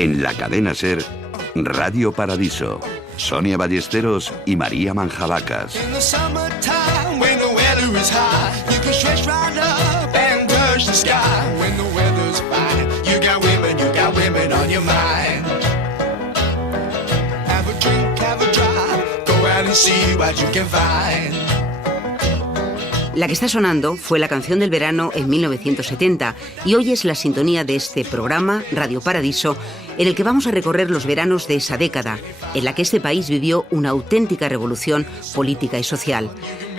En la cadena SER, Radio Paradiso. Sonia Ballesteros y María Manjalacas. La que está sonando fue la canción del verano en 1970 y hoy es la sintonía de este programa, Radio Paradiso, en el que vamos a recorrer los veranos de esa década, en la que este país vivió una auténtica revolución política y social.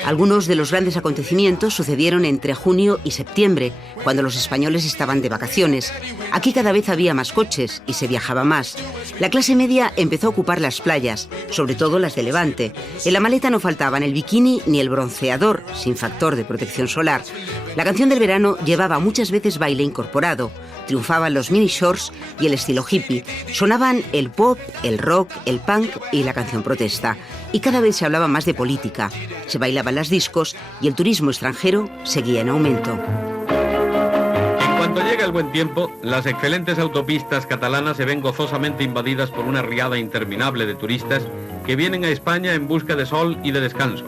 Algunos de los grandes acontecimientos sucedieron entre junio y septiembre, cuando los españoles estaban de vacaciones. Aquí cada vez había más coches y se viajaba más. La clase media empezó a ocupar las playas, sobre todo las de Levante. En la maleta no faltaban el bikini ni el bronceador, sin factor de protección solar. La canción del verano llevaba muchas veces baile incorporado. Triunfaban los mini shorts y el estilo hippie. Sonaban el pop, el rock, el punk y la canción protesta. Y cada vez se hablaba más de política. Se bailaban las discos y el turismo extranjero seguía en aumento. En cuanto llega el buen tiempo, las excelentes autopistas catalanas se ven gozosamente invadidas por una riada interminable de turistas que vienen a España en busca de sol y de descanso.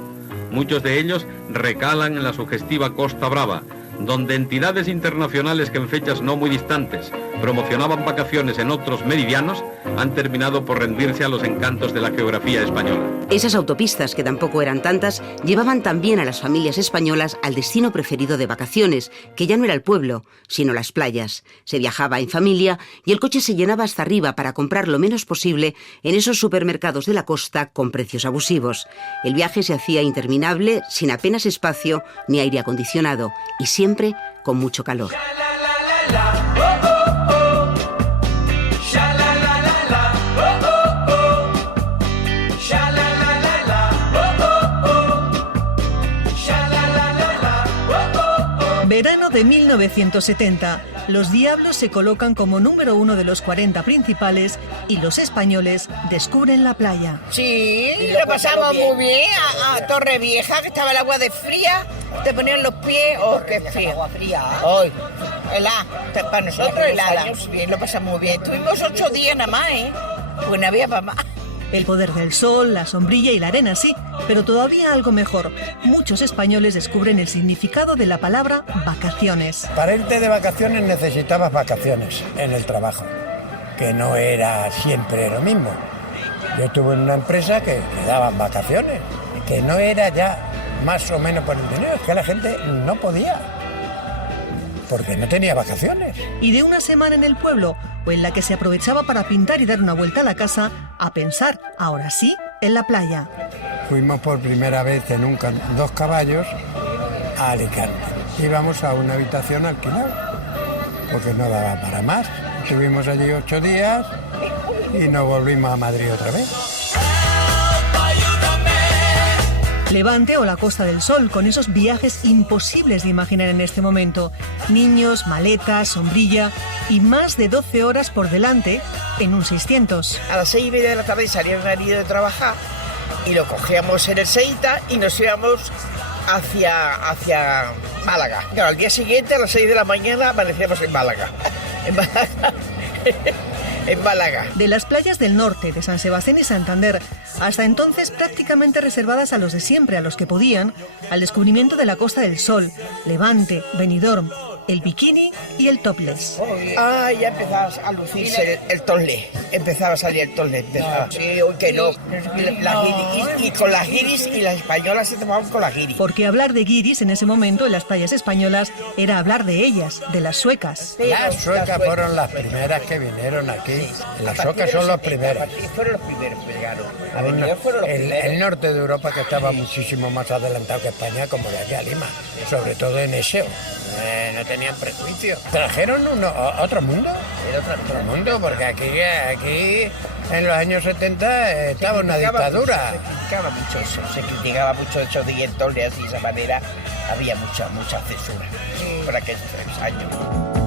Muchos de ellos recalan en la sugestiva Costa Brava, donde entidades internacionales que en fechas no muy distantes promocionaban vacaciones en otros meridianos han terminado por rendirse a los encantos de la geografía española. Esas autopistas, que tampoco eran tantas, llevaban también a las familias españolas al destino preferido de vacaciones, que ya no era el pueblo, sino las playas. Se viajaba en familia y el coche se llenaba hasta arriba para comprar lo menos posible en esos supermercados de la costa con precios abusivos. El viaje se hacía interminable, sin apenas espacio ni aire acondicionado, y siempre con mucho calor. Verano de 1970. Los Diablos se colocan como número 1 de los 40 principales y los españoles descubren la playa. Sí, lo pasamos muy bien a Torrevieja, que estaba el agua de fría, te ponían los pies, oh, qué frío. Agua fría. Hoy, para nosotros helada. Bien, lo pasamos muy bien. Tuvimos 8 días nada más, pues no había para más. El poder del sol, la sombrilla y la arena sí, pero todavía algo mejor. Muchos españoles descubren el significado de la palabra vacaciones. Para irte de vacaciones necesitabas vacaciones en el trabajo, que no era siempre lo mismo. Yo estuve en una empresa que daban vacaciones, que no era ya más o menos por el dinero, es que la gente no podía, porque no tenía vacaciones. Y de una semana en el pueblo, o en la que se aprovechaba para pintar y dar una vuelta a la casa, a pensar, ahora sí, en la playa. Fuimos por primera vez en dos caballos a Alicante. Íbamos a una habitación alquilada, porque no daba para más. Estuvimos allí 8 días y nos volvimos a Madrid otra vez. Levante o la Costa del Sol, con esos viajes imposibles de imaginar en este momento. Niños, maletas, sombrilla y más de 12 horas por delante en un 600. A las 6:30 de la tarde salía el marido de trabajar y lo cogíamos en el Seita y nos íbamos hacia Málaga. Claro, al día siguiente a las 6 de la mañana amanecíamos en Málaga. En Málaga. De las playas del norte, de San Sebastián y Santander, hasta entonces prácticamente reservadas a los de siempre, a los que podían, al descubrimiento de la Costa del Sol, Levante, Benidorm, el bikini y el topless. Ah, ya empezaba a lucirse el topless. Empezaba a salir el topless. Sí, que no. Y con las guiris, y las españolas se tomaban con las guiris. Porque hablar de guiris en ese momento en las playas españolas era hablar de ellas, de las suecas. Las suecas fueron las primeras que vinieron aquí. Las suecas son las primeras. Fueron los primeros que llegaron. El norte de Europa, que estaba muchísimo más adelantado que España, como de aquí a Lima, sobre todo en Eseo. No tenían prejuicios. Trajeron otro mundo. Era otro mundo, porque aquí en los años 70 estaba una dictadura. Se criticaba mucho eso de entonces, de esa manera había mucha censura por aquellos años.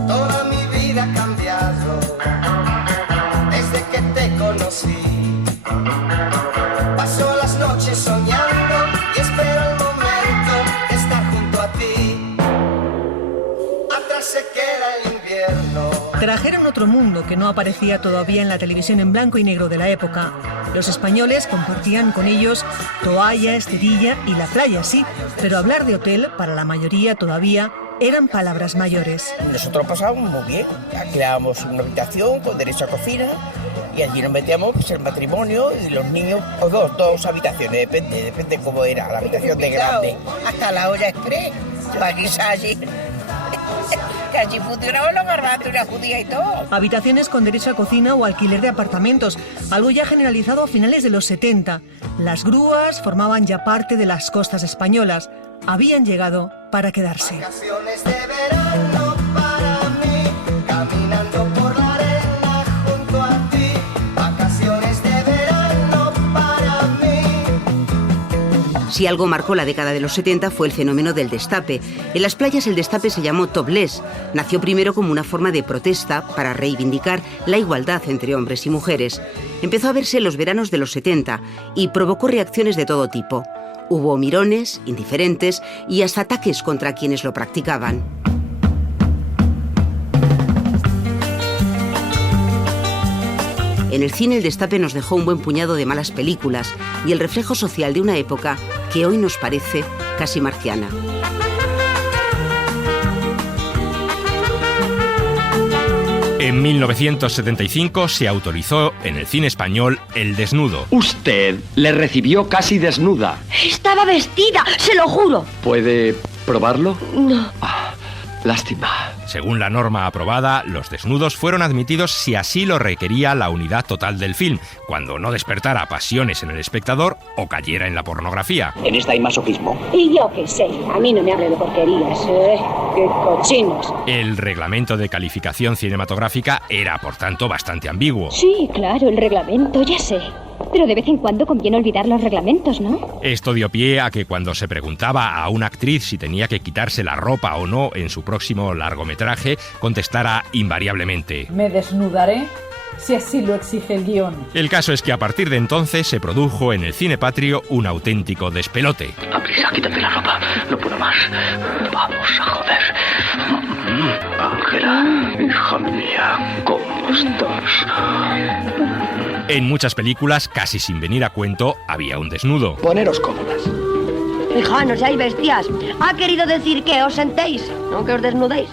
Toda mi vida ha cambiado desde que te conocí. Paso las noches soñando y espero el momento de estar junto a ti. Atrás se queda el invierno. trajeron otro mundo que no aparecía todavía en la televisión en blanco y negro de la época. Los españoles compartían con ellos toalla, esterilla y la playa, sí, pero hablar de hotel, para la mayoría todavía, eran palabras mayores. Nosotros pasábamos muy bien. Alquilábamos una habitación con derecho a cocina y allí nos metíamos pues, el matrimonio y los niños, o dos habitaciones, depende cómo era, la habitación de grande. Hasta la olla express, para guisar allí. Que allí funcionaban los garbanzos, una judía y todo. Habitaciones con derecho a cocina o alquiler de apartamentos, algo ya generalizado a finales de los 70. Las grúas formaban ya parte de las costas españolas. Habían llegado para quedarse. Vacaciones de verano para mí, caminando por la arena junto a ti. Vacaciones de verano para mí. Si algo marcó la década de los 70 fue el fenómeno del destape. En las playas el destape se llamó topless. Nació primero como una forma de protesta para reivindicar la igualdad entre hombres y mujeres. Empezó a verse en los veranos de los 70 y provocó reacciones de todo tipo. Hubo mirones, indiferentes y hasta ataques contra quienes lo practicaban. En el cine el destape nos dejó un buen puñado de malas películas y el reflejo social de una época que hoy nos parece casi marciana. En 1975 se autorizó en el cine español el desnudo. Usted le recibió casi desnuda. Estaba vestida, se lo juro. ¿Puede probarlo? No. Lástima. Según la norma aprobada, los desnudos fueron admitidos si así lo requería la unidad total del film, cuando no despertara pasiones en el espectador o cayera en la pornografía. En esta hay masoquismo. Y yo qué sé, a mí no me hable de porquerías, qué cochinos. El reglamento de calificación cinematográfica era, por tanto, bastante ambiguo. Sí, claro, el reglamento, ya sé. Pero de vez en cuando conviene olvidar los reglamentos, ¿no? Esto dio pie a que cuando se preguntaba a una actriz si tenía que quitarse la ropa o no en su próximo largometraje, contestara invariablemente: me desnudaré si así lo exige el guión. El caso es que a partir de entonces se produjo en el cine patrio un auténtico despelote. Aprisa, quítate la ropa, no puedo más. Vamos a joder. Ángela, hija mía, ¿cómo estás? En muchas películas, casi sin venir a cuento, había un desnudo. Poneros cómodas. Fijanos, ya hay bestias. ¿Ha querido decir que os sentéis, no que os desnudéis?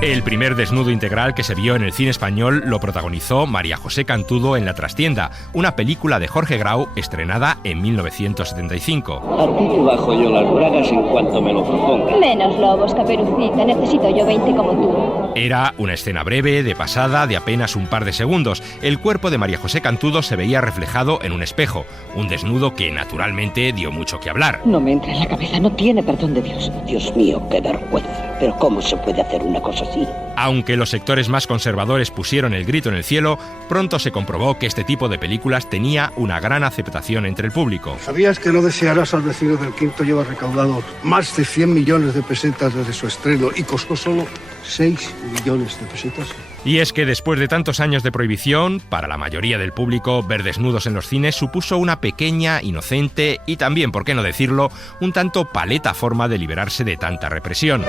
El primer desnudo integral que se vio en el cine español lo protagonizó María José Cantudo en La trastienda, una película de Jorge Grau estrenada en 1975. A ti te bajo yo las bragas en cuanto me lo proponga. Menos lobos, Caperucita. Necesito yo 20 como tú. Era una escena breve, de pasada, de apenas un par de segundos. El cuerpo de María José Cantudo se veía reflejado en un espejo. Un desnudo que, naturalmente, dio mucho que hablar. No me entra en la cabeza, no tiene perdón de Dios. Dios mío, qué vergüenza. Pero ¿cómo se puede hacer una cosa así? Aunque los sectores más conservadores pusieron el grito en el cielo, pronto se comprobó que este tipo de películas tenía una gran aceptación entre el público. ¿Sabías que No desearás al vecino del quinto lleva recaudado más de 100 millones de pesetas desde su estreno y costó solo 6 millones de pesetas? Y es que después de tantos años de prohibición, para la mayoría del público, ver desnudos en los cines supuso una pequeña, inocente y también, por qué no decirlo, un tanto paleta forma de liberarse de tanta represión.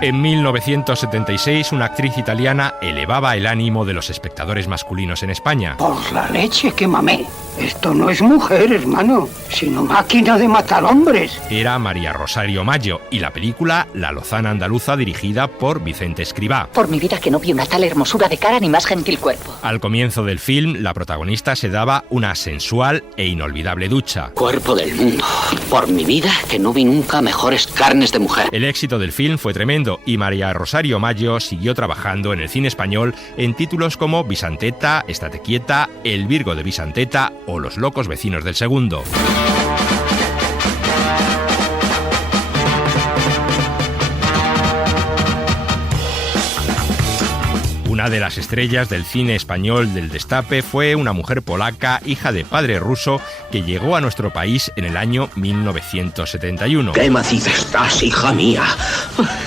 En 1976, una actriz italiana elevaba el ánimo de los espectadores masculinos en España. Por la leche que mamé. Esto no es mujer, hermano, sino máquina de matar hombres. Era María Rosario Maggio y la película La Lozana Andaluza, dirigida por Vicente Escrivá. Por mi vida que no vi una tal hermosura de cara ni más gentil cuerpo. Al comienzo del film, la protagonista se daba una sensual e inolvidable ducha. Cuerpo del mundo. Por mi vida que no vi nunca mejores carnes de mujer. El éxito del film fue tremendo y María Rosario Maggio siguió trabajando en el cine español en títulos como Visanteta, Estate quieta, El Virgo de Visanteta o Los locos vecinos del segundo. Una Una de las estrellas del cine español del Destape fue una mujer polaca, hija de padre ruso, que llegó a nuestro país en el año 1971. ¿Qué maciza estás, hija mía?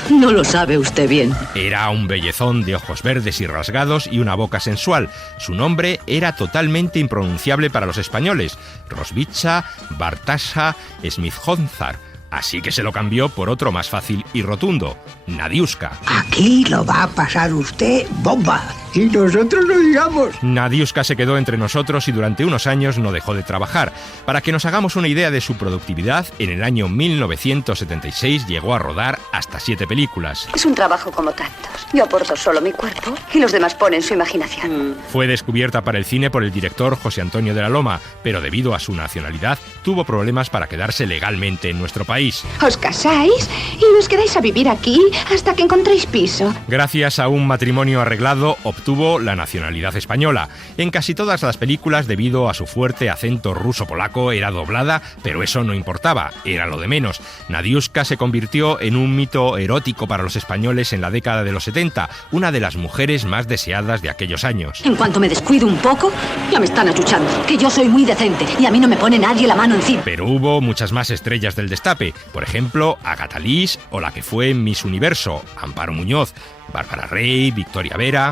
No lo sabe usted bien. Era un bellezón de ojos verdes y rasgados y una boca sensual. Su nombre era totalmente impronunciable para los españoles: Rosvicha Bartasha Smith-Honzar. Así que se lo cambió por otro más fácil y rotundo: Nadiuska. Aquí lo va a pasar usted bomba. Y nosotros lo digamos. Nadiuska se quedó entre nosotros y durante unos años no dejó de trabajar. Para que nos hagamos una idea de su productividad, en el año 1976 llegó a rodar hasta 7 películas. Es un trabajo como tantos. Yo aporto solo mi cuerpo y los demás ponen su imaginación. Fue descubierta para el cine por el director José Antonio de la Loma, pero debido a su nacionalidad tuvo problemas para quedarse legalmente en nuestro país. Os casáis y os quedáis a vivir aquí hasta que encontréis piso. Gracias a un matrimonio arreglado, obtuvo la nacionalidad española. En casi todas las películas, debido a su fuerte acento ruso-polaco, era doblada, pero eso no importaba, era lo de menos. Nadiuska se convirtió en un mito erótico para los españoles en la década de los 70, una de las mujeres más deseadas de aquellos años. En cuanto me descuido un poco, ya me están achuchando, que yo soy muy decente y a mí no me pone nadie la mano encima. Pero hubo muchas más estrellas del Destape, por ejemplo, Agatha Liss o la que fue Miss Universo, Amparo Muñoz, Bárbara Rey, Victoria Vera.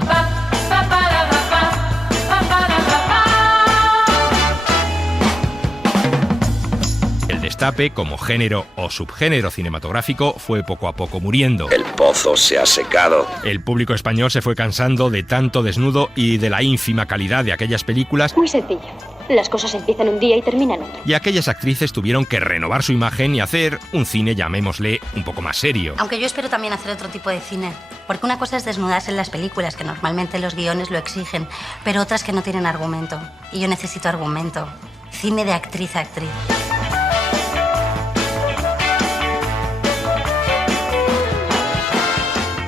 El Destape, como género o subgénero cinematográfico, fue poco a poco muriendo. El pozo se ha secado. El público español se fue cansando de tanto desnudo y de la ínfima calidad de aquellas películas. Muy sencillo. Las cosas empiezan un día y terminan otro. Y aquellas actrices tuvieron que renovar su imagen y hacer un cine, llamémosle, un poco más serio. Aunque yo espero también hacer otro tipo de cine. Porque una cosa es desnudarse en las películas, que normalmente los guiones lo exigen, pero otras que no tienen argumento. Y yo necesito argumento. Cine de actriz a actriz.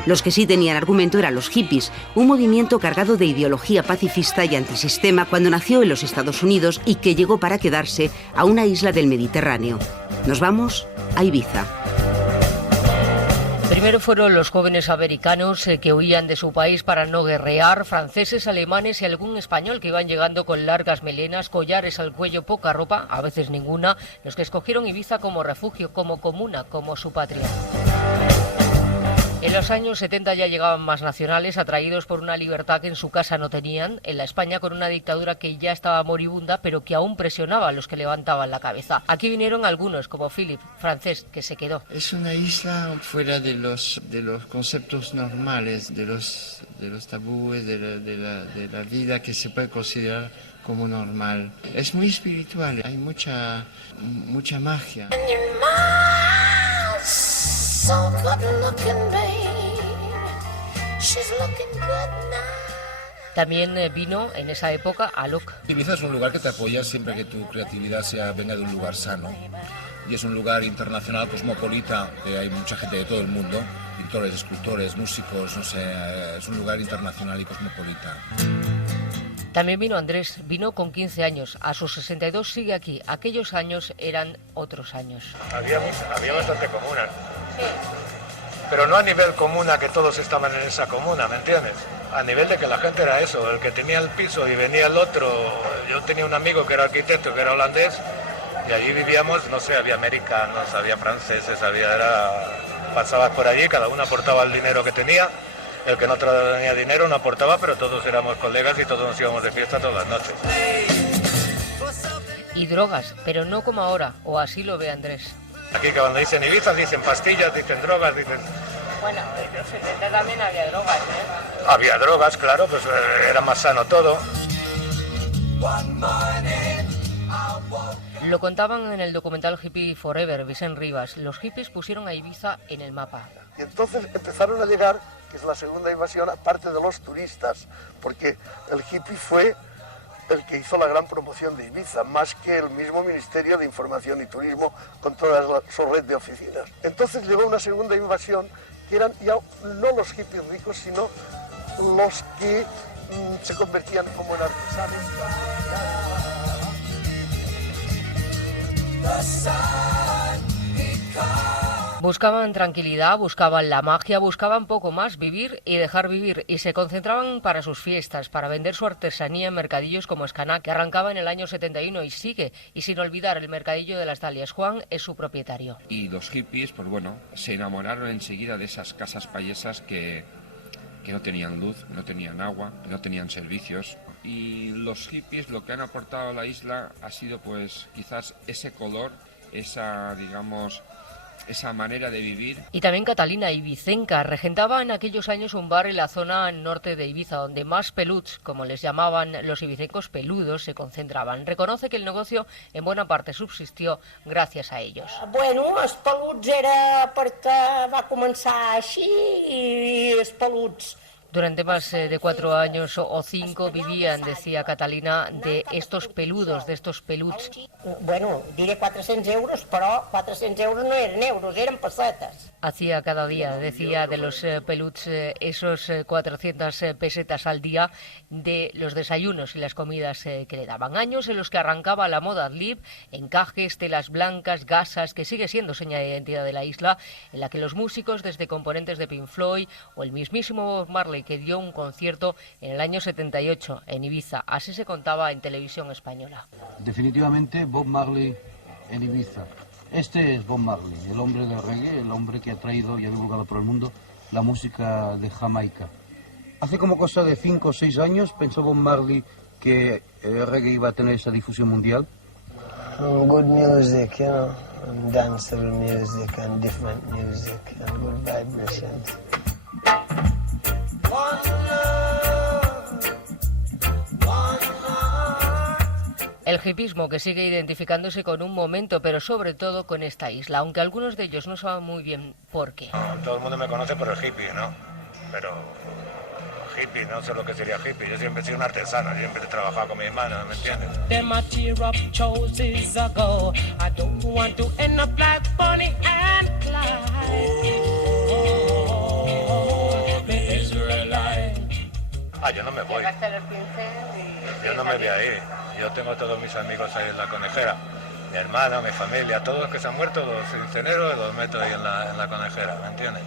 Los que sí tenían argumento eran los hippies, un movimiento cargado de ideología pacifista y antisistema cuando nació en los Estados Unidos y que llegó para quedarse a una isla del Mediterráneo. Nos vamos a Ibiza. Primero fueron los jóvenes americanos que huían de su país para no guerrear, franceses, alemanes y algún español que iban llegando con largas melenas, collares al cuello, poca ropa, a veces ninguna, los que escogieron Ibiza como refugio, como comuna, como su patria. En los años 70 ya llegaban más nacionales, atraídos por una libertad que en su casa no tenían, en la España con una dictadura que ya estaba moribunda, pero que aún presionaba a los que levantaban la cabeza. Aquí vinieron algunos, como Philip, francés, que se quedó. Es una isla fuera de los conceptos normales, de los tabúes, de la vida que se puede considerar como normal. Es muy espiritual, hay mucha magia. So good looking, babe. She's looking good now. También vino en esa época Alok. Ibiza es un lugar que te apoya siempre que tu creatividad venga de un lugar sano. Y es un lugar internacional, cosmopolita, que hay mucha gente de todo el mundo, pintores, escultores, músicos, no sé, es un lugar internacional y cosmopolita. También vino Andrés, vino con 15 años, a sus 62 sigue aquí, aquellos años eran otros años. Había bastante comuna, sí. Pero no a nivel comuna que todos estaban en esa comuna, ¿me entiendes? A nivel de que la gente era eso, el que tenía el piso y venía el otro. Yo tenía un amigo que era arquitecto, que era holandés, y allí vivíamos, no sé, había americanos, había franceses, pasabas por allí, cada uno aportaba el dinero que tenía. El que no tenía dinero no aportaba, pero todos éramos colegas y todos nos íbamos de fiesta todas las noches. Y drogas, pero no como ahora, o así lo ve Andrés. Aquí que cuando dicen Ibiza, dicen pastillas, dicen drogas, dicen... Bueno, en los 70 también había drogas, ¿eh? Había drogas, claro, pues era más sano todo. Lo contaban en el documental Hippie Forever, Vicent Rivas. Los hippies pusieron a Ibiza en el mapa. Y entonces empezaron a llegar, que es la segunda invasión, aparte de los turistas, porque el hippie fue el que hizo la gran promoción de Ibiza, más que el mismo Ministerio de Información y Turismo con toda su red de oficinas. Entonces llegó una segunda invasión, que eran ya no los hippies ricos, sino los que se convertían como en artesanos. Buscaban tranquilidad, buscaban la magia, buscaban poco más, vivir y dejar vivir, y se concentraban para sus fiestas, para vender su artesanía en mercadillos como Escaná, que arrancaba en el año 71 y sigue, y sin olvidar el mercadillo de las Dalias. Juan es su propietario. Y los hippies, pues bueno, se enamoraron enseguida de esas casas payesas que no tenían luz, no tenían agua, no tenían servicios. Y los hippies lo que han aportado a la isla ha sido pues quizás ese color, esa, digamos, esa manera de vivir. Y también Catalina Ibicenca regentaba en aquellos años un bar en la zona norte de Ibiza, donde más peluts, como les llamaban los ibicencos peludos, se concentraban. Reconoce que el negocio en buena parte subsistió gracias a ellos. Bueno, els peluts era perquè va començar així i els peluts. Durante más de 4 años o 5 vivían, decía Catalina, de estos peludos, de estos peluts. Bueno, diré 400 euros, però 400 euros no eren euros, eren pessetes. Hacía cada día, decía, de los peluts esos 400 pesetas al día de los desayunos y las comidas que le daban. Años en los que arrancaba la moda adlib, encajes, telas blancas, gasas, que sigue siendo seña de identidad de la isla, en la que los músicos, desde componentes de Pink Floyd o el mismísimo Bob Marley, que dio un concierto en el año 78 en Ibiza. Así se contaba en televisión española. Definitivamente Bob Marley en Ibiza. Este es Bob Marley, el hombre del reggae, el hombre que ha traído y ha divulgado por el mundo la música de Jamaica. Hace como cosa de 5 o 6 años pensó Bob Marley que el reggae iba a tener esa difusión mundial. Good music, you know, and dancehall music and different music and good vibrations. El hipismo que sigue identificándose con un momento, pero sobre todo con esta isla, aunque algunos de ellos no saben muy bien por qué. Todo el mundo me conoce por el hippie, ¿no? Pero hippie, no sé lo que sería hippie. Yo siempre he sido un artesano, siempre he trabajado con mis manos, ¿me entiendes? Yo no me voy. Yo no me voy a ir. Yo tengo todos mis amigos ahí en la conejera. Mi hermana, mi familia, todos los que se han muerto, los incinero y los meto ahí en la conejera, ¿me entiendes?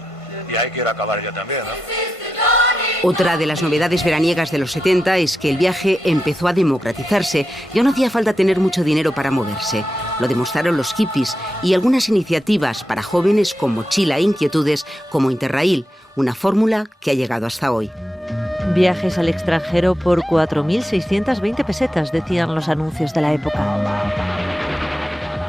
Y ahí quiero acabar yo también, ¿no? Otra de las novedades veraniegas de los 70 es que el viaje empezó a democratizarse. Ya no hacía falta tener mucho dinero para moverse. Lo demostraron los hippies y algunas iniciativas para jóvenes con mochila e inquietudes como Interrail, una fórmula que ha llegado hasta hoy. Viajes al extranjero por 4.620 pesetas, decían los anuncios de la época.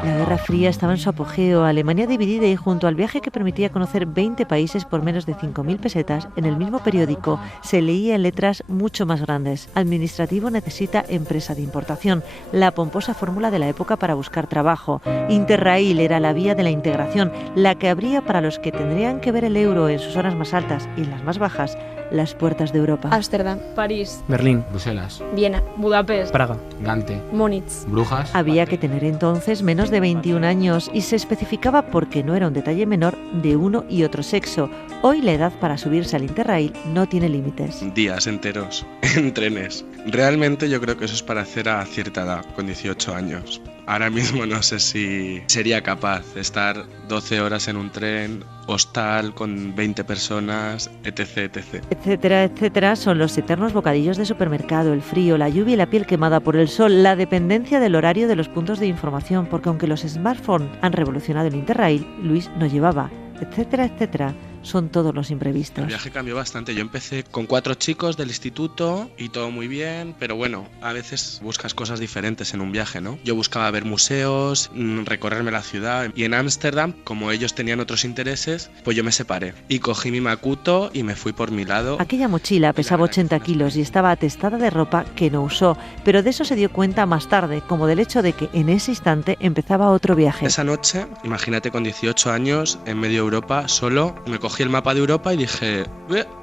La Guerra Fría estaba en su apogeo, Alemania dividida, y junto al viaje que permitía conocer 20 países por menos de 5.000 pesetas, en el mismo periódico se leía en letras mucho más grandes: administrativo necesita empresa de importación, la pomposa fórmula de la época para buscar trabajo. Interrail era la vía de la integración, la que abría para los que tendrían que ver el euro en sus horas más altas y en las más bajas las puertas de Europa. Ámsterdam, París, Berlín, Bruselas, Viena, Budapest, Praga, Gante, Múnich, Brujas. Había que tener entonces menos de 21 años y se especificaba, porque no era un detalle menor, de uno y otro sexo. Hoy la edad para subirse al Interrail no tiene límites. Días enteros en trenes. Realmente yo creo que eso es para hacer a cierta edad, con 18 años. Ahora mismo no sé si sería capaz de estar 12 horas en un tren, hostal, con 20 personas, etc, etc. Etcétera, etcétera, son los eternos bocadillos de supermercado, el frío, la lluvia y la piel quemada por el sol, la dependencia del horario de los puntos de información, porque aunque los smartphones han revolucionado el Interrail, Luis no llevaba, etcétera, etcétera. Son todos los imprevistos. El viaje cambió bastante. Yo empecé con 4 chicos del instituto y todo muy bien, pero bueno, a veces buscas cosas diferentes en un viaje, ¿no? Yo buscaba ver museos, recorrerme la ciudad, y en Ámsterdam, como ellos tenían otros intereses, pues yo me separé y cogí mi Makuto y me fui por mi lado. Aquella mochila pesaba 80 kilos y estaba atestada de ropa que no usó, pero de eso se dio cuenta más tarde, como del hecho de que en ese instante empezaba otro viaje. Esa noche, imagínate, con 18 años, en medio de Europa, solo, me cogí el mapa de Europa y dije,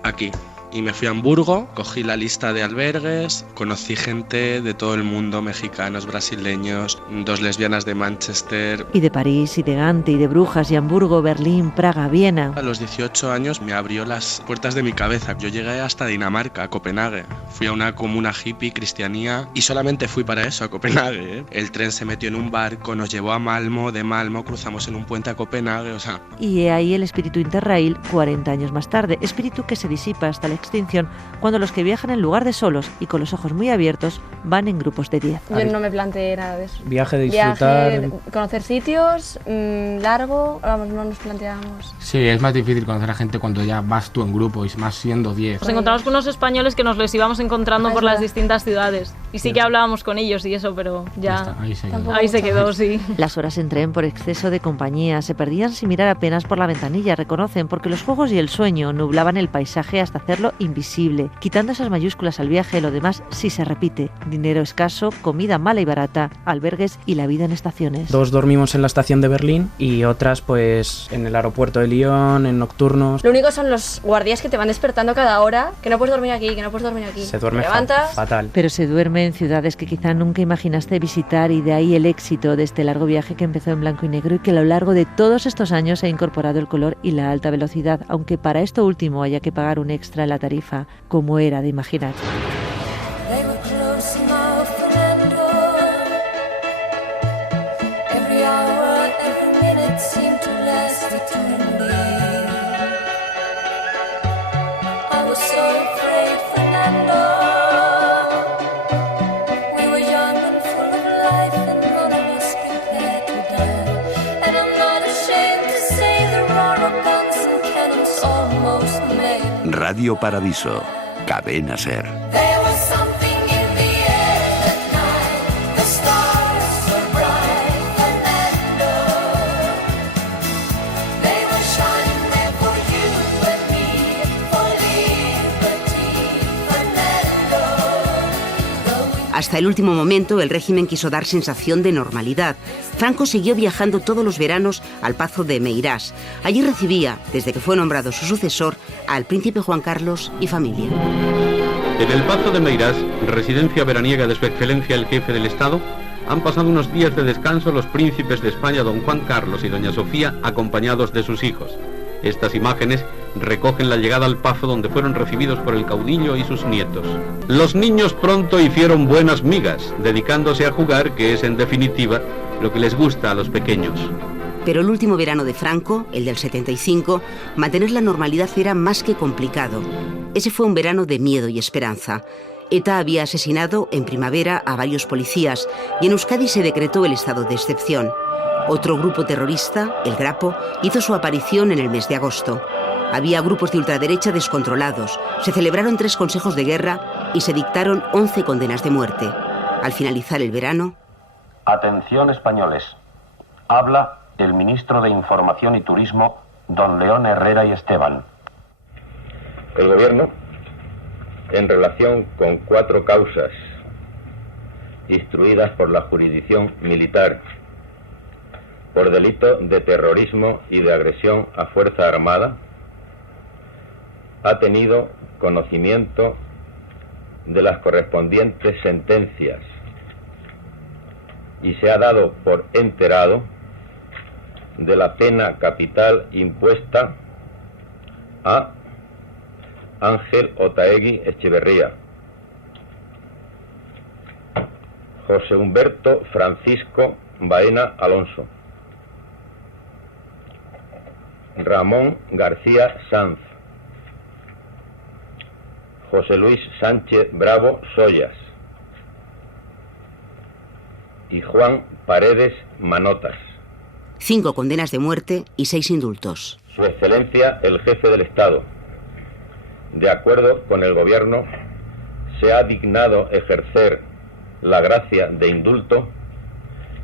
aquí. y me fui a Hamburgo, cogí la lista de albergues, conocí gente de todo el mundo, mexicanos, brasileños, 2 lesbianas de Manchester. Y de París, y de Gante, y de Brujas, y Hamburgo, Berlín, Praga, Viena. A los 18 años me abrió las puertas de mi cabeza. Yo llegué hasta Dinamarca, a Copenhague. Fui a una comuna hippie, cristianía, y solamente fui para eso, a Copenhague. El tren se metió en un barco, nos llevó a Malmo, de Malmo cruzamos en un puente a Copenhague, o sea... Y ahí el espíritu Interrail 40 años más tarde, espíritu que se disipa hasta la extinción cuando los que viajan en lugar de solos y con los ojos muy abiertos van en grupos de 10. Yo no me planteé nada de eso. Viaje de disfrutar... Viaje, conocer sitios, largo, vamos, no nos planteamos. Sí, es más difícil conocer a gente cuando ya vas tú en grupo y más siendo 10. Nos encontramos con unos españoles que nos les íbamos encontrando por las distintas ciudades y sí que hablábamos con ellos y eso, pero ya ahí se quedó, sí. Las horas en tren por exceso de compañía se perdían sin mirar apenas por la ventanilla, reconocen, porque los juegos y el sueño nublaban el paisaje hasta hacerlo invisible. Quitando esas mayúsculas al viaje, lo demás sí se repite. Dinero escaso, comida mala y barata, albergues y la vida en estaciones. 2 dormimos en la estación de Berlín y otras pues en el aeropuerto de Lyon, en nocturnos. Lo único son los guardias que te van despertando cada hora, que no puedes dormir aquí, que no puedes dormir aquí. Se duerme fatal. Pero se duerme en ciudades que quizá nunca imaginaste visitar y de ahí el éxito de este largo viaje que empezó en blanco y negro y que a lo largo de todos estos años ha incorporado el color y la alta velocidad, aunque para esto último haya que pagar un extra en la tarifa, como era de imaginar. Radio Paradiso, Cadena SER. Hasta el último momento, el régimen quiso dar sensación de normalidad. Franco siguió viajando todos los veranos al Pazo de Meirás. Allí recibía, desde que fue nombrado su sucesor, al príncipe Juan Carlos y familia. En el Pazo de Meirás, residencia veraniega de su excelencia el jefe del Estado, han pasado unos días de descanso los príncipes de España, don Juan Carlos y doña Sofía, acompañados de sus hijos. Estas imágenes recogen la llegada al Pazo donde fueron recibidos por el caudillo y sus nietos. Los niños pronto hicieron buenas migas, dedicándose a jugar, que es en definitiva lo que les gusta a los pequeños. Pero el último verano de Franco, el del 75, mantener la normalidad era más que complicado. Ese fue un verano de miedo y esperanza. ETA había asesinado en primavera a varios policías y en Euskadi se decretó el estado de excepción. Otro grupo terrorista, el Grapo, hizo su aparición en el mes de agosto. Había grupos de ultraderecha descontrolados, se celebraron 3 consejos de guerra y se dictaron 11 condenas de muerte. Al finalizar el verano... Atención españoles, habla el ministro de Información y Turismo, don León Herrera y Esteban. El gobierno, en relación con 4 causas instruidas por la jurisdicción militar por delito de terrorismo y de agresión a fuerza armada, ha tenido conocimiento de las correspondientes sentencias y se ha dado por enterado de la pena capital impuesta a Ángel Otaegui Echeverría, José Humberto Francisco Baena Alonso, Ramón García Sanz, José Luis Sánchez Bravo Soyas y Juan Paredes Manotas. 5 condenas de muerte y 6 indultos. Su Excelencia, el Jefe del Estado, de acuerdo con el Gobierno, se ha dignado ejercer la gracia de indulto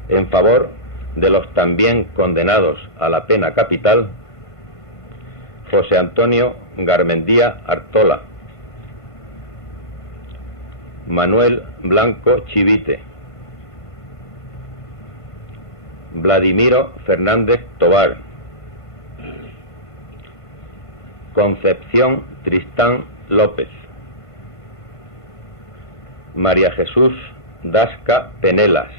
en favor de los también condenados a la pena capital José Antonio Garmendía Artola, Manuel Blanco Chivite, Vladimiro Fernández Tobar, Concepción Tristán López, María Jesús Dasca Penelas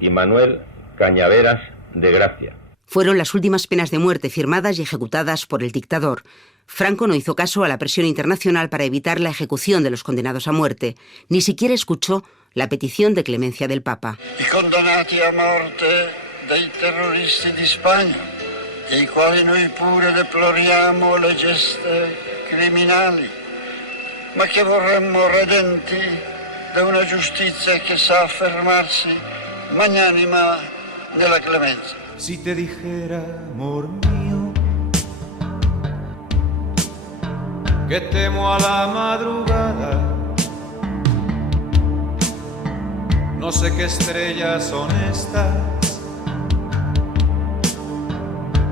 y Manuel Cañaveras de Gracia. Fueron las últimas penas de muerte firmadas y ejecutadas por el dictador. Franco no hizo caso a la presión internacional para evitar la ejecución de los condenados a muerte. Ni siquiera escuchó la petición de clemencia del Papa. I condannati a morte dei terroristi di Spagna, dei quali noi pure deploriamo le geste criminali, ma che vorremmo redenti da una giustizia che sa affermarsi magnanima nella clemenza. Si te dijera, amor mío, que temo a la madrugada, no sé qué estrellas son estas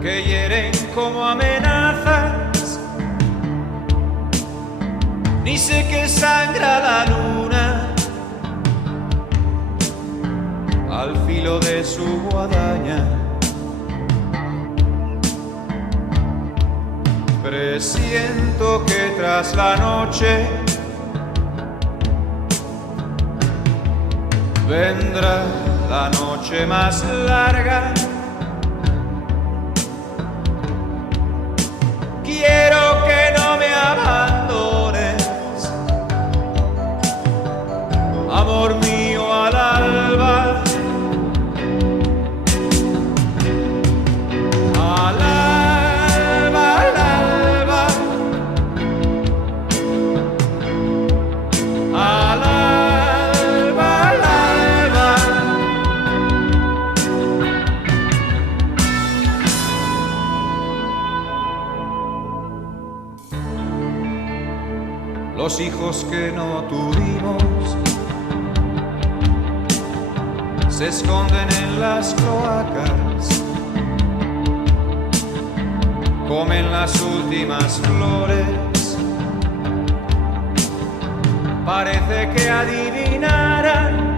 que hieren como amenazas, ni sé qué sangra la luna al filo de su guadaña. Presiento que tras la noche vendrá la noche más larga. Quiero que no me abandones, amor mío, al alba. Al alba, al alba. Al alba, al alba. Los hijos que no tuvimos se esconden en las cloacas, comen las últimas flores, parece que adivinaran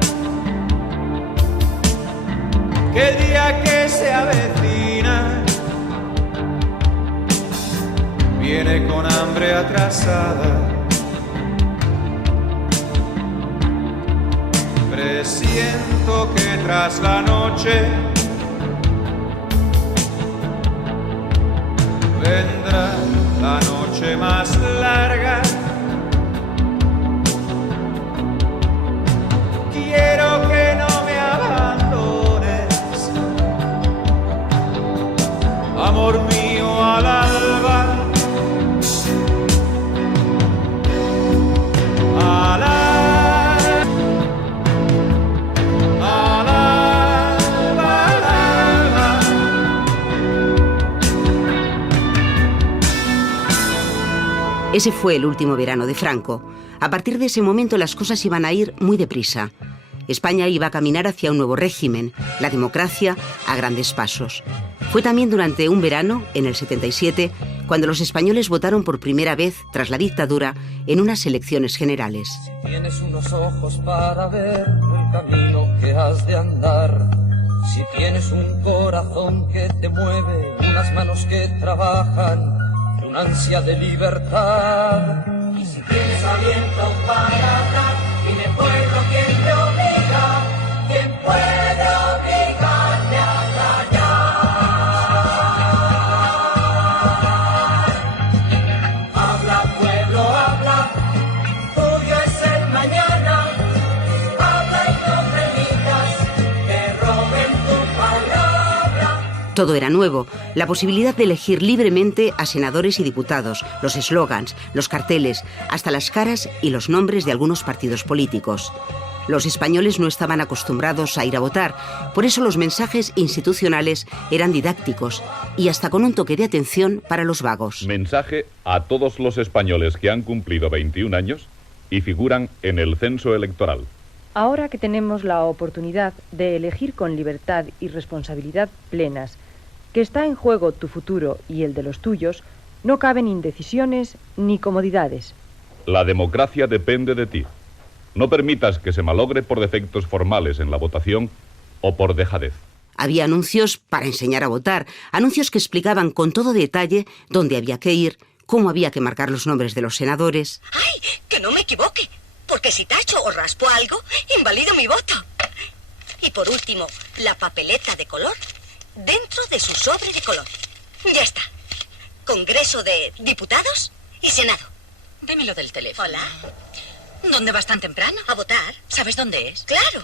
que el día que se avecina viene con hambre atrasada. Presiento que tras la noche vendrá la noche más larga. Quiero que no me abandones, amor mío, al alba. Al alba. Ese fue el último verano de Franco. A partir de ese momento las cosas iban a ir muy deprisa. España iba a caminar hacia un nuevo régimen, la democracia a grandes pasos. Fue también durante un verano, en el 77, cuando los españoles votaron por primera vez, tras la dictadura, en unas elecciones generales. Si tienes unos ojos para ver el camino que has de andar, si tienes un corazón que te mueve, unas manos que trabajan, una ansia de libertad, y si tienes aliento para hablar, dime pueblo quién te obliga, quién puede obligarme a callar. Habla pueblo, habla, tuyo es el mañana, habla y no permitas que roben tu palabra. Todo era nuevo, la posibilidad de elegir libremente a senadores y diputados, los eslogans, los carteles, hasta las caras y los nombres de algunos partidos políticos. Los españoles no estaban acostumbrados a ir a votar, por eso los mensajes institucionales eran didácticos y hasta con un toque de atención para los vagos. Mensaje a todos los españoles que han cumplido 21 años y figuran en el censo electoral. Ahora que tenemos la oportunidad de elegir con libertad y responsabilidad plenas, que está en juego tu futuro y el de los tuyos, no caben indecisiones ni comodidades. La democracia depende de ti. No permitas que se malogre por defectos formales en la votación o por dejadez. Había anuncios para enseñar a votar, anuncios que explicaban con todo detalle dónde había que ir, cómo había que marcar los nombres de los senadores. ¡Ay! Que no me equivoque, porque si tacho o raspo algo, invalido mi voto. Y por último, la papeleta de color dentro de su sobre de color. Ya está. Congreso de Diputados y Senado. Démelo del teléfono. Hola. ¿Dónde vas tan temprano? A votar. ¿Sabes dónde es? Claro,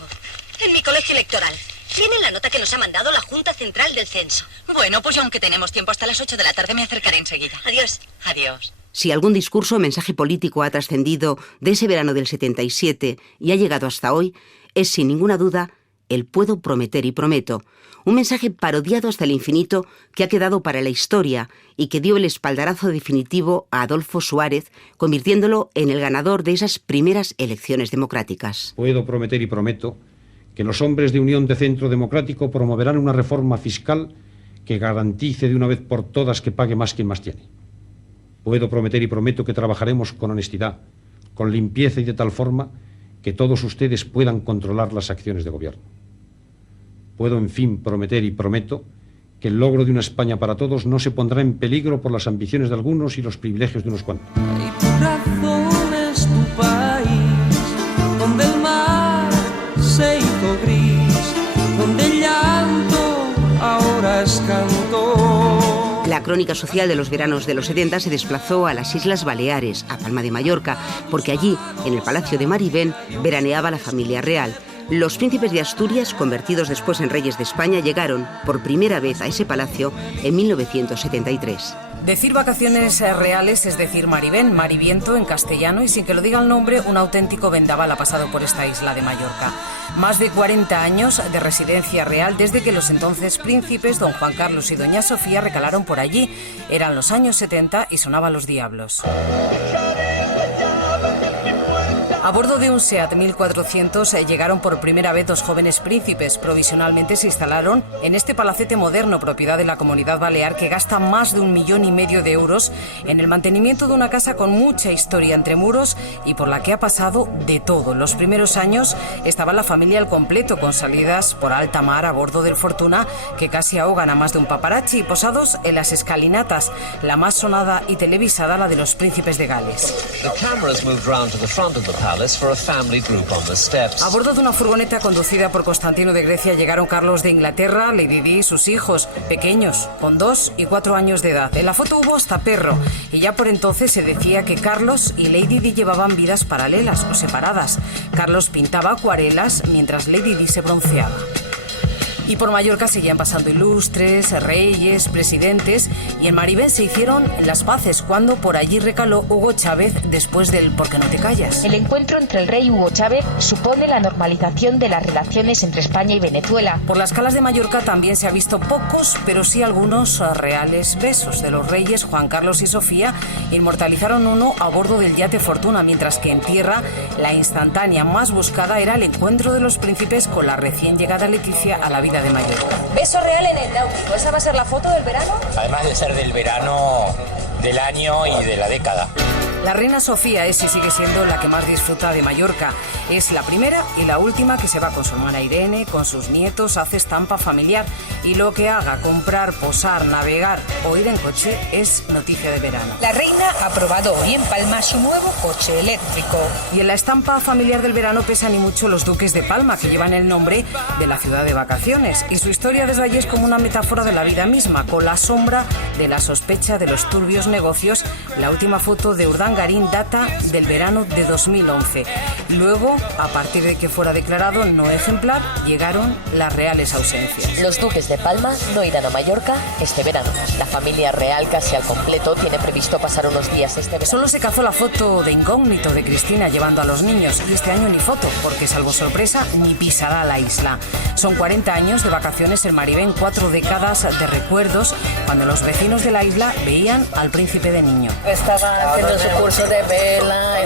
en mi colegio electoral. Tiene la nota que nos ha mandado la Junta Central del Censo. Bueno, pues aunque tenemos tiempo hasta las 8 de la tarde, me acercaré enseguida. Adiós. Adiós. Si algún discurso o mensaje político ha trascendido de ese verano del 77 y ha llegado hasta hoy, es sin ninguna duda el puedo prometer y prometo, un mensaje parodiado hasta el infinito que ha quedado para la historia y que dio el espaldarazo definitivo a Adolfo Suárez, convirtiéndolo en el ganador de esas primeras elecciones democráticas. Puedo prometer y prometo que los hombres de Unión de Centro Democrático promoverán una reforma fiscal que garantice de una vez por todas que pague más quien más tiene. Puedo prometer y prometo que trabajaremos con honestidad, con limpieza y de tal forma que todos ustedes puedan controlar las acciones de gobierno. Puedo, en fin, prometer y prometo que el logro de una España para todos no se pondrá en peligro por las ambiciones de algunos y los privilegios de unos cuantos. Y tu razón es tu país, donde el mar se hizo gris, donde el llanto ahora es canto. La crónica social de los veranos de los 70 se desplazó a las Islas Baleares, a Palma de Mallorca, porque allí, en el Palacio de Marivén, veraneaba la familia real. Los príncipes de Asturias, convertidos después en reyes de España, llegaron por primera vez a ese palacio en 1973. Decir vacaciones reales es decir Marivén, Mariviento en castellano, y sin que lo diga el nombre, un auténtico vendaval ha pasado por esta isla de Mallorca. Más de 40 años de residencia real desde que los entonces príncipes don Juan Carlos y doña Sofía recalaron por allí. Eran los años 70 y sonaban Los Diablos. A bordo de un SEAT 1400 llegaron por primera vez dos jóvenes príncipes. Provisionalmente se instalaron en este palacete moderno, propiedad de la Comunidad Balear, que gasta más de 1,5 millones de euros en el mantenimiento de una casa con mucha historia entre muros y por la que ha pasado de todo. En los primeros años estaba la familia al completo, con salidas por alta mar a bordo del Fortuna, que casi ahogan a más de un paparazzi, y posados en las escalinatas, la más sonada y televisada, la de los príncipes de Gales. A bordo de una furgoneta conducida por Constantino de Grecia llegaron Carlos de Inglaterra, Lady Di y sus hijos, pequeños, con 2 y 4 años de edad. En la foto hubo hasta perro, y ya por entonces se decía que Carlos y Lady Di llevaban vidas paralelas o separadas. Carlos pintaba acuarelas mientras Lady Di se bronceaba. Y por Mallorca seguían pasando ilustres, reyes, presidentes, y en Marivén se hicieron las paces cuando por allí recaló Hugo Chávez después del ¿Por qué no te callas? El encuentro entre el rey y Hugo Chávez supone la normalización de las relaciones entre España y Venezuela. Por las calas de Mallorca también se ha visto pocos, pero sí algunos reales besos de los reyes Juan Carlos y Sofía. Inmortalizaron uno a bordo del yate Fortuna, mientras que en tierra la instantánea más buscada era el encuentro de los príncipes con la recién llegada Leticia a la vida de Mallorca. Beso real en el náutico. ¿Esa va a ser la foto del verano? Además de ser del verano, del año y de la década. La reina Sofía es y sigue siendo la que más disfruta de Mallorca. Es la primera y la última que se va con su hermana Irene, con sus nietos, hace estampa familiar. Y lo que haga, comprar, posar, navegar o ir en coche, es noticia de verano. La reina ha probado hoy en Palma su nuevo coche eléctrico. Y en la estampa familiar del verano pesan y mucho los duques de Palma, que llevan el nombre de la ciudad de vacaciones. Y su historia desde allí es como una metáfora de la vida misma, con la sombra de la sospecha de los turbios negocios. La última foto de Urdangarín data del verano de 2011. Luego, a partir de que fuera declarado no ejemplar, llegaron las reales ausencias. Los duques de Palma no irán a Mallorca este verano. La familia real casi al completo tiene previsto pasar unos días este verano. Solo se cazó la foto de incógnito de Cristina llevando a los niños, y este año ni foto, porque salvo sorpresa ni pisará la isla. Son 40 años de vacaciones en Marivén, 4 décadas de recuerdos, cuando los vecinos de la isla veían al príncipe de niño. Estaba haciendo su curso de vela,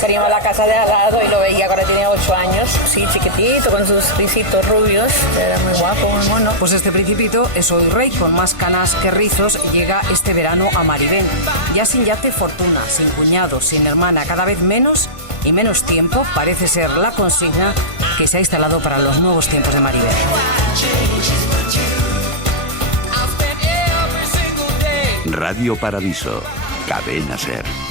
teníamos la casa de al lado y lo veía, ahora tiene 8 años, sí, chiquitito, con sus risitos rubios, era muy guapo, muy mono. Pues este principito es hoy rey, con más canas que rizos, llega este verano a Marivén, ya sin yate Fortuna, sin cuñado, sin hermana, cada vez menos y menos tiempo, parece ser la consigna que se ha instalado para los nuevos tiempos de Marivén. Radio Paradiso, Cadena SER.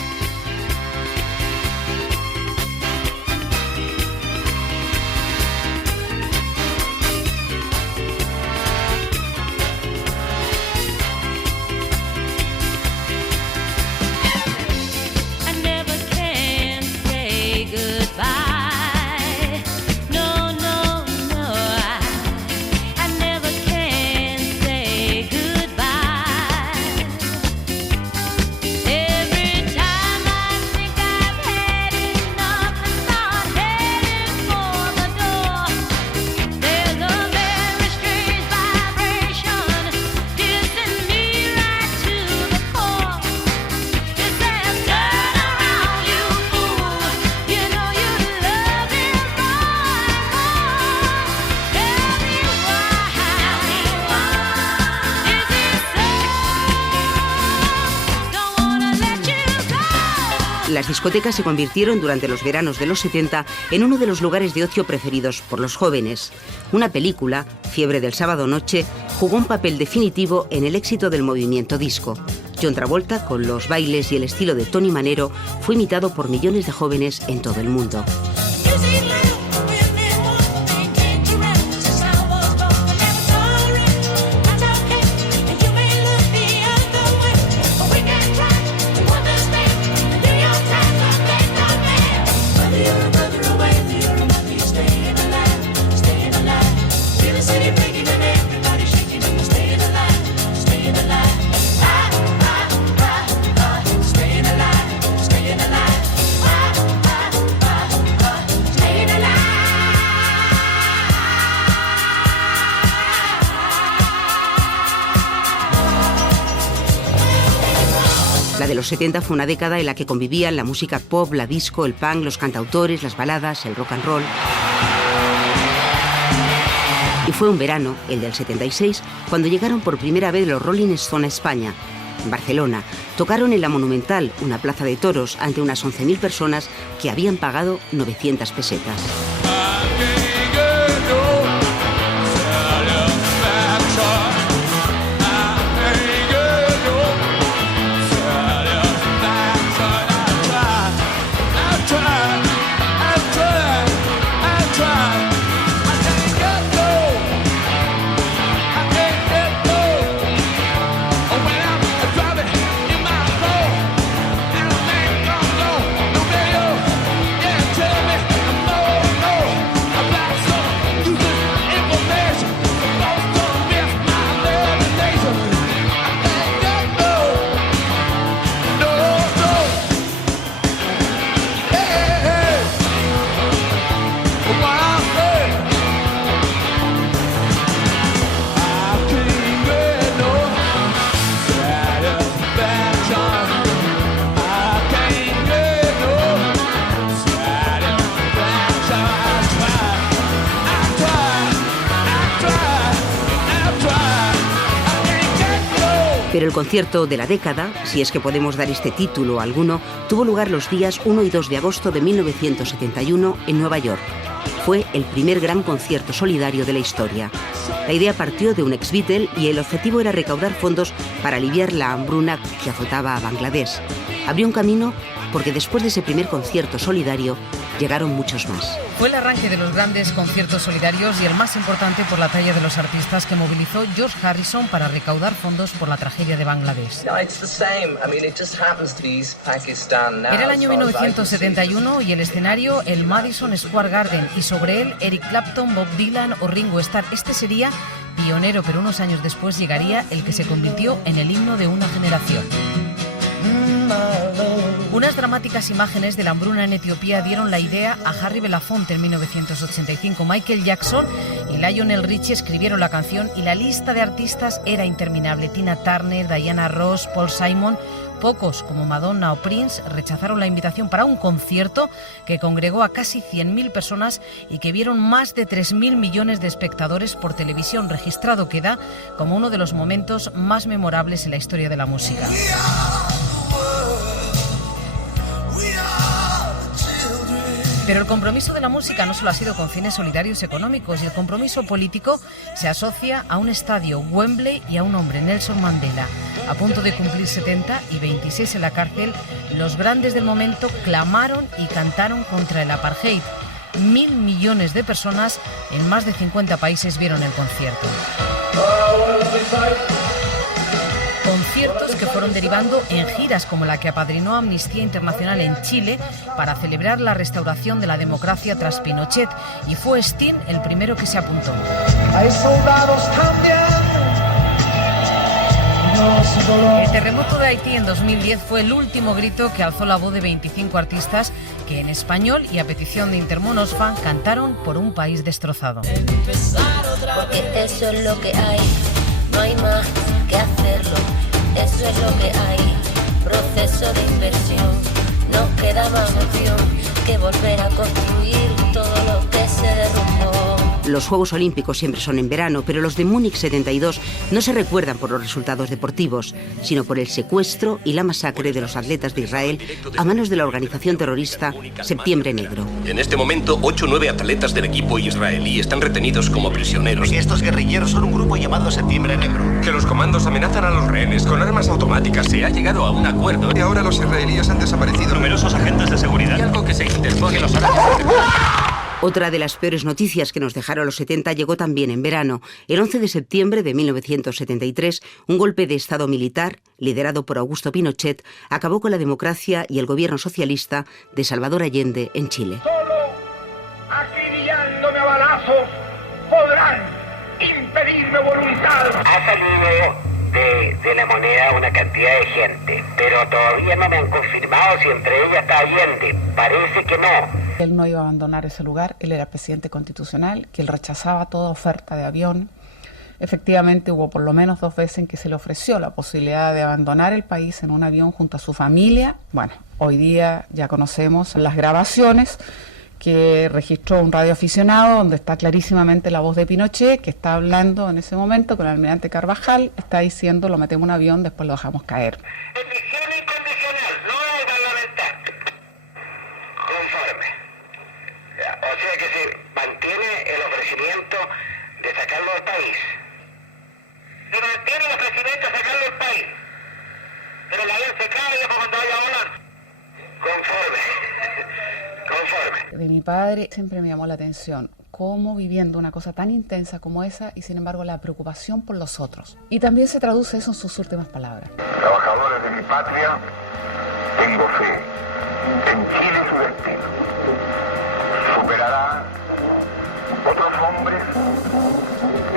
Las discotecas se convirtieron durante los veranos de los 70 en uno de los lugares de ocio preferidos por los jóvenes. Una película, Fiebre del sábado noche, jugó un papel definitivo en el éxito del movimiento disco. John Travolta, con los bailes y el estilo de Tony Manero, fue imitado por millones de jóvenes en todo el mundo. La de los 70 fue una década en la que convivían la música pop, la disco, el punk, los cantautores, las baladas, el rock and roll. Y fue un verano, el del 76, cuando llegaron por primera vez los Rolling Stones a España. En Barcelona, tocaron en la Monumental, una plaza de toros, ante unas 11.000 personas que habían pagado 900 pesetas. Pero el concierto de la década, si es que podemos dar este título a alguno, tuvo lugar los días 1 y 2 de agosto de 1971 en Nueva York. Fue el primer gran concierto solidario de la historia. La idea partió de un ex-Beatle y el objetivo era recaudar fondos para aliviar la hambruna que azotaba a Bangladesh. Abrió un camino porque después de ese primer concierto solidario llegaron muchos más. Fue el arranque de los grandes conciertos solidarios y el más importante por la talla de los artistas que movilizó George Harrison para recaudar fondos por la tragedia de Bangladesh. Era el año 1971 y el escenario el Madison Square Garden y sobre él Eric Clapton, Bob Dylan o Ringo Starr. Este sería pionero, pero unos años después llegaría el que se convirtió en el himno de una generación. Unas dramáticas imágenes de la hambruna en Etiopía dieron la idea a Harry Belafonte en 1985. Michael Jackson y Lionel Richie escribieron la canción y la lista de artistas era interminable. Tina Turner, Diana Ross, Paul Simon. Pocos, como Madonna o Prince, rechazaron la invitación para un concierto que congregó a casi 100.000 personas y que vieron más de 3.000 millones de espectadores por televisión, registrado queda como uno de los momentos más memorables en la historia de la música. Pero el compromiso de la música no solo ha sido con fines solidarios económicos, y el compromiso político se asocia a un estadio, Wembley, y a un hombre, Nelson Mandela. A punto de cumplir 70 y 26 en la cárcel, los grandes del momento clamaron y cantaron contra el apartheid. 1.000 millones de personas en más de 50 países vieron el concierto. Conciertos que fueron derivando en giras como la que apadrinó Amnistía Internacional en Chile para celebrar la restauración de la democracia tras Pinochet, y fue Sting el primero que se apuntó. Hay soldados también. El terremoto de Haití en 2010 fue el último grito que alzó la voz de 25 artistas que en español y a petición de Intermonosfa cantaron por un país destrozado. Porque eso es lo que hay, no hay más que hacerlo, eso es lo que hay, proceso de inversión, no queda más opción que volver a construir todo lo que se derrumbó. Los Juegos Olímpicos siempre son en verano, pero los de Múnich 72 no se recuerdan por los resultados deportivos, sino por el secuestro y la masacre de los atletas de Israel a manos de la organización terrorista Septiembre Negro. En este momento, 8 o 9 atletas del equipo israelí están retenidos como prisioneros. Estos guerrilleros son un grupo llamado Septiembre Negro. Que los comandos amenazan a los rehenes con armas automáticas. Se ha llegado a un acuerdo. Y ahora los israelíes han desaparecido. Numerosos agentes de seguridad. Y algo que se interpone los árabes. Otra de las peores noticias que nos dejaron los 70 llegó también en verano. El 11 de septiembre de 1973, un golpe de Estado militar, liderado por Augusto Pinochet, acabó con la democracia y el gobierno socialista de Salvador Allende en Chile. Solo acribillándome a balazos podrán impedirme voluntad. Ha salido de la moneda una cantidad de gente, pero todavía no me han confirmado si entre ellas está Allende. Parece que no. Él no iba a abandonar ese lugar, él era presidente constitucional, que él rechazaba toda oferta de avión. Efectivamente hubo por lo menos 2 veces en que se le ofreció la posibilidad de abandonar el país en un avión junto a su familia. Bueno, hoy día ya conocemos las grabaciones que registró un radioaficionado donde está clarísimamente la voz de Pinochet, que está hablando en ese momento con el almirante Carvajal, está diciendo lo metemos en un avión, después lo dejamos caer. O sea que se mantiene el ofrecimiento de sacarlo del país. Se mantiene el ofrecimiento de sacarlo del país. Pero el avión se cae y después cuando vaya a volar. Conforme. De mi padre siempre me llamó la atención cómo viviendo una cosa tan intensa como esa y sin embargo la preocupación por los otros. Y también se traduce eso en sus últimas palabras. Trabajadores de mi patria, tengo fe en Chile su destino. Superará otros hombres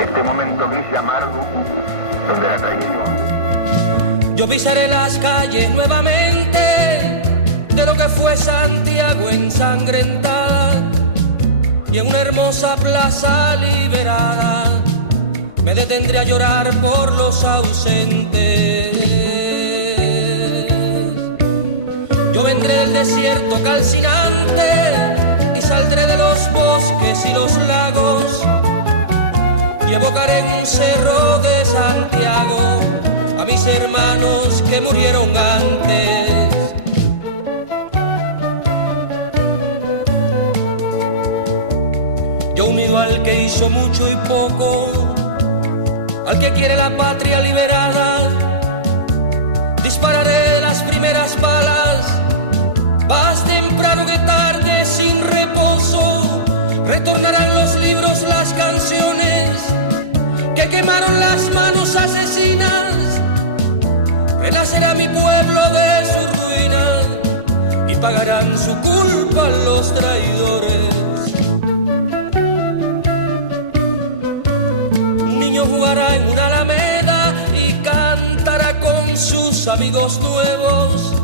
este momento gris y amargo donde la traición. Yo pisaré las calles nuevamente de lo que fue Santiago ensangrentada, y en una hermosa plaza liberada me detendré a llorar por los ausentes. Yo vendré del desierto calcinante y saldré de los bosques y los lagos y evocaré en un cerro de Santiago a mis hermanos que murieron antes. Yo unido al que hizo mucho y poco, al que quiere la patria liberada, dispararé las primeras balas, más temprano que tarde sin reposo, retornarán los libros, las canciones que quemaron las manos asesinas, renacerá mi pueblo de su ruina y pagarán su culpa los traidores. Jugará en una alameda y cantará con sus amigos nuevos,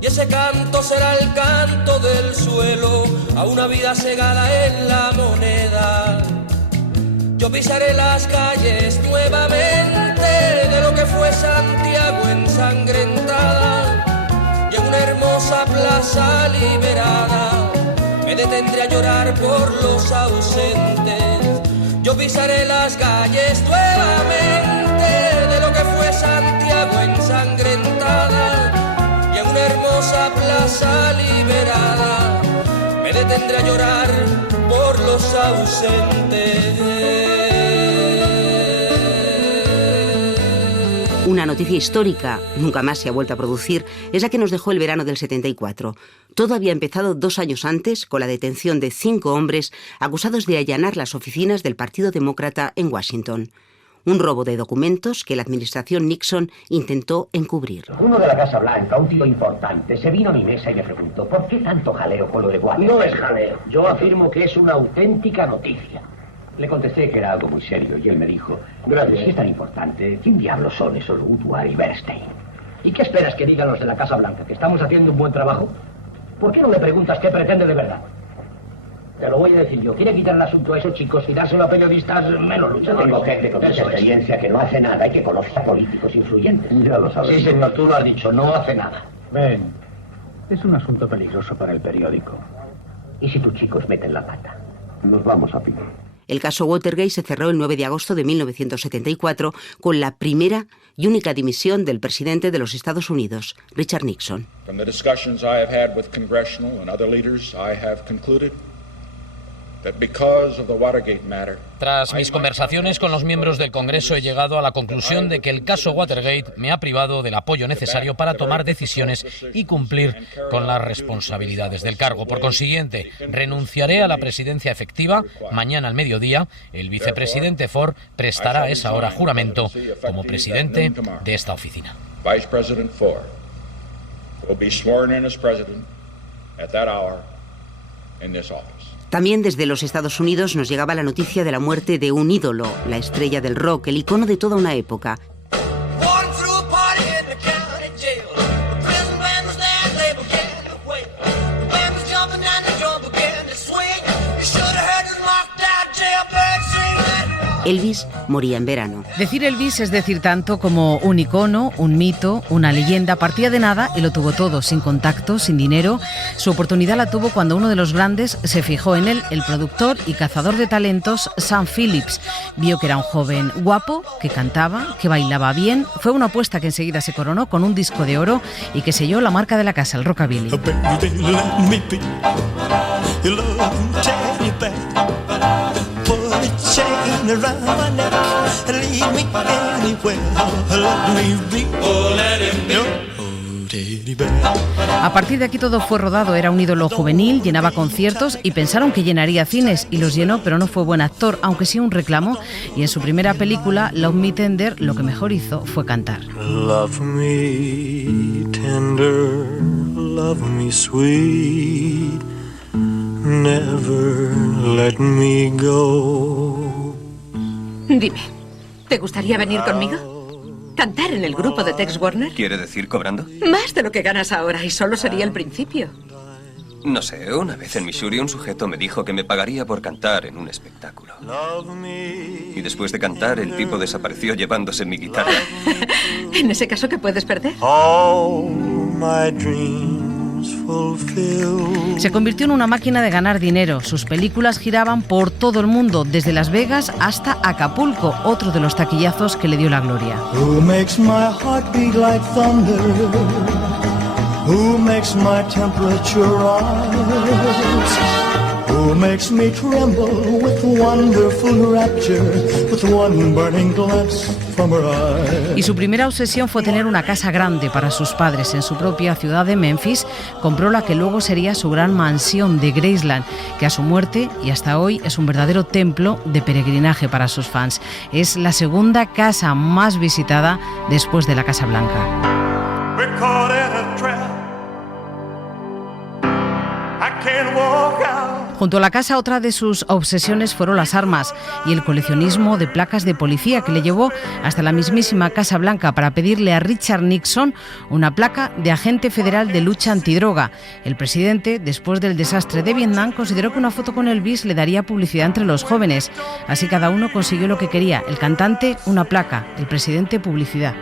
y ese canto será el canto del suelo a una vida cegada en la moneda. Yo pisaré las calles nuevamente de lo que fue Santiago ensangrentada, y en una hermosa plaza liberada me detendré a llorar por los ausentes. Yo pisaré las calles nuevamente de lo que fue Santiago ensangrentada, y en una hermosa plaza liberada me detendré detendré a llorar por los ausentes. Una noticia histórica, nunca más se ha vuelto a producir, es la que nos dejó el verano del 74. Todo había empezado 2 años antes con la detención de 5 hombres acusados de allanar las oficinas del Partido Demócrata en Washington. Un robo de documentos que la administración Nixon intentó encubrir. Uno de la Casa Blanca, un tío importante, se vino a mi mesa y me preguntó ¿por qué tanto jaleo con lo de Watergate? No es jaleo, yo afirmo que es una auténtica noticia. Le contesté que era algo muy serio y él me dijo, gracias, si es tan importante, ¿quién diablos son esos Woodward y Bernstein? ¿Y qué esperas que digan los de la Casa Blanca? ¿Que estamos haciendo un buen trabajo? ¿Por qué no le preguntas qué pretende de verdad? Te lo voy a decir yo. Quiere quitar el asunto a esos chicos y dárselo a periodistas menos luchadores. Tengo gente con mucha experiencia que no hace nada y que conoce a políticos influyentes. Ya lo sabes. Sí, señor, tú lo has dicho, no hace nada. Ven, es un asunto peligroso para el periódico. ¿Y si tus chicos meten la pata? Nos vamos a pico. El caso Watergate se cerró el 9 de agosto de 1974 con la primera y única dimisión del presidente de los Estados Unidos, Richard Nixon. From the discussions I have had with congressional and other leaders, I have concluded that because of the Watergate matter, tras mis conversaciones con los miembros del Congreso he llegado a la conclusión de que el caso Watergate me ha privado del apoyo necesario para tomar decisiones y cumplir con las responsabilidades del cargo. Por consiguiente, renunciaré a la presidencia efectiva. Mañana al mediodía, el vicepresidente Ford prestará a esa hora juramento como presidente de esta oficina. Vice President Ford will be sworn in as president at that hour in this office. También desde los Estados Unidos nos llegaba la noticia de la muerte de un ídolo, la estrella del rock, el icono de toda una época. Elvis moría en verano. Decir Elvis es decir tanto como un icono, un mito, una leyenda. Partía de nada y lo tuvo todo, sin contacto, sin dinero. Su oportunidad la tuvo cuando uno de los grandes se fijó en él, el productor y cazador de talentos Sam Phillips. Vio que era un joven guapo, que cantaba, que bailaba bien. Fue una apuesta que enseguida se coronó con un disco de oro y que selló la marca de la casa, el rockabilly. A partir de aquí todo fue rodado, era un ídolo juvenil, llenaba conciertos y pensaron que llenaría cines y los llenó, pero no fue buen actor, aunque sí un reclamo, y en su primera película, Love Me Tender, lo que mejor hizo fue cantar. Love me tender, love me sweet, never let me go. Dime, ¿te gustaría venir conmigo? ¿Cantar en el grupo de Tex Warner? ¿Quiere decir cobrando? Más de lo que ganas ahora, y solo sería el principio. No sé, una vez en Missouri un sujeto me dijo que me pagaría por cantar en un espectáculo. Y después de cantar, el tipo desapareció llevándose mi guitarra. En ese caso, ¿qué puedes perder? All my dreams. Se convirtió en una máquina de ganar dinero. Sus películas giraban por todo el mundo, desde Las Vegas hasta Acapulco, otro de los taquillazos que le dio la gloria. Who makes my heart beat like thunder? Who makes my temperature rise? Who makes me tremble with wonderful rapture, with one burning glance from her eyes. Y su primera obsesión fue tener una casa grande para sus padres en su propia ciudad de Memphis. Compró la que luego sería su gran mansión de Graceland, que a su muerte y hasta hoy es un verdadero templo de peregrinaje para sus fans. Es la segunda casa más visitada después de la Casa Blanca. Junto a la casa, otra de sus obsesiones fueron las armas y el coleccionismo de placas de policía, que le llevó hasta la mismísima Casa Blanca para pedirle a Richard Nixon una placa de agente federal de lucha antidroga. El presidente, después del desastre de Vietnam, consideró que una foto con Elvis le daría publicidad entre los jóvenes. Así cada uno consiguió lo que quería. El cantante, una placa; el presidente, publicidad.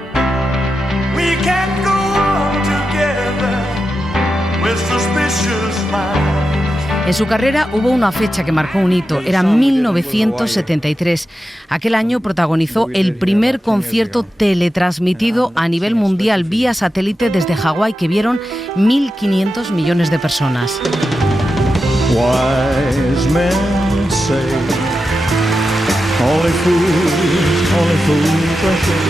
En su carrera hubo una fecha que marcó un hito, era 1973. Aquel año protagonizó el primer concierto teletransmitido a nivel mundial vía satélite desde Hawái, que vieron 1.500 millones de personas. Wise men say only fools rush in.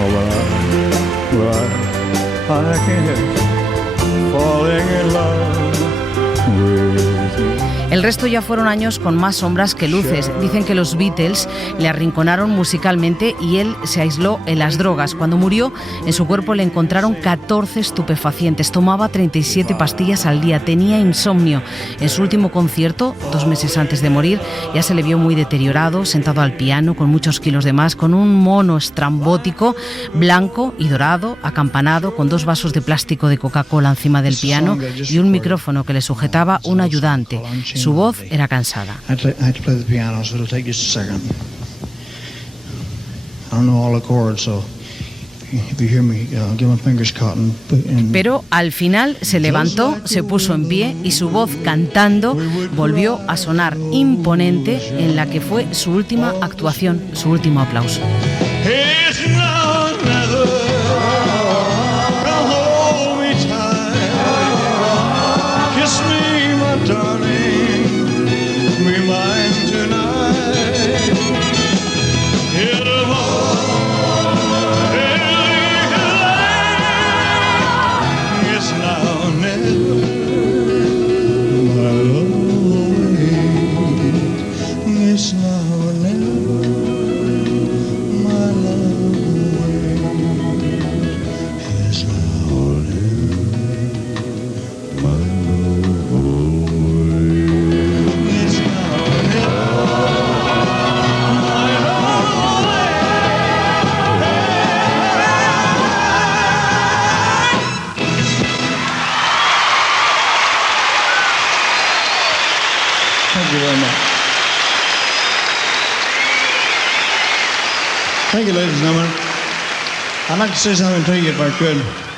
Oh, but I can't help falling in love with you. El resto ya fueron años con más sombras que luces. Dicen que los Beatles le arrinconaron musicalmente y él se aisló en las drogas. Cuando murió, en su cuerpo le encontraron 14 estupefacientes. Tomaba 37 pastillas al día, tenía insomnio. En su último concierto, 2 meses antes de morir, ya se le vio muy deteriorado, sentado al piano, con muchos kilos de más, con un mono estrambótico, blanco y dorado, acampanado, con 2 vasos de plástico de Coca-Cola encima del piano y un micrófono que le sujetaba un ayudante. Su voz era cansada. Pero al final se levantó, se puso en pie y su voz cantando volvió a sonar imponente en la que fue su última actuación, su último aplauso.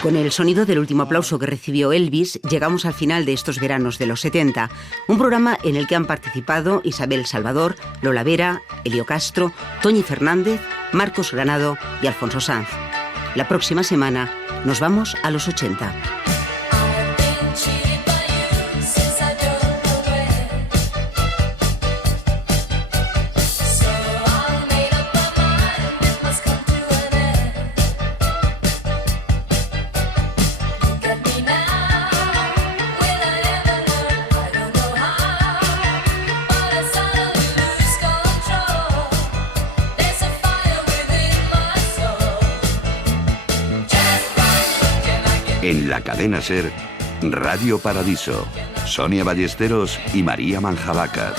Con el sonido del último aplauso que recibió Elvis, llegamos al final de estos veranos de los 70, un programa en el que han participado Isabel Salvador, Lola Vera, Elio Castro, Toñi Fernández, Marcos Granado y Alfonso Sanz. La próxima semana nos vamos a los 80. En la cadena SER, Radio Paradiso, Sonia Ballesteros y María Manjabacas.